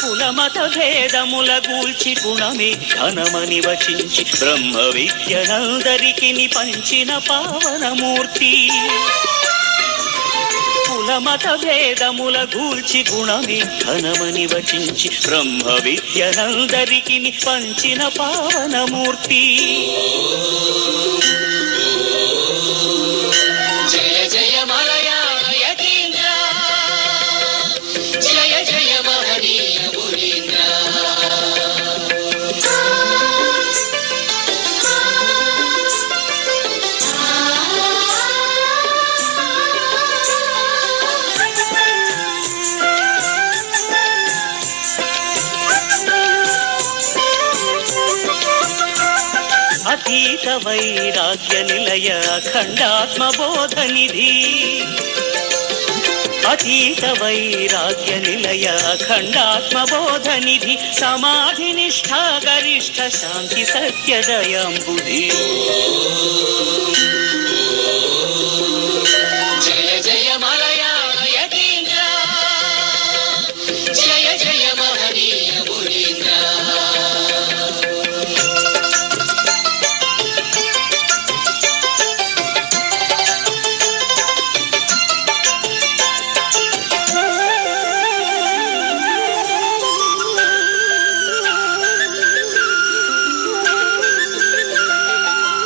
కులమత భేదముల గూల్చి గుణమే ఘనమని వచించి బ్రహ్మ విద్యనందరికి పంచిన పావనమూర్తి. కులమత భేదముల గూల్చి గుణమే ఘనమని వచించి బ్రహ్మ విద్యనందరికి పంచిన పావనమూర్తి. జయ జయ మలయాళ యతీంద్ర, జయ జయ మహనీయ మునీంద్ర. అతీత వైరాగ్య నిలయ అఖండాత్మ బోధనిధి. అతీత వైరాగ్య నిలయ అఖండాత్మ బోధనిధి. సమాధి నిష్ఠా గరిష్ఠ శాంతి సత్యదయాంబుధి. జయ జయ మలయాళ యతీంద్ర, జయ జయ మహనీయ మునీంద్ర.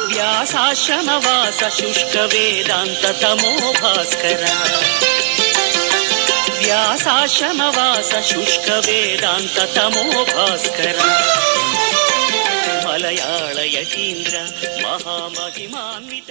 వ్యాసాశ్రమవాస శుష్క వేదాంత తమో భాస్కర. వ్యాసాశ్రమవాస శుష్క వేదాంత తమో భాస్కర. మలయాళ యతీంద్ర మహామహిమాన్విత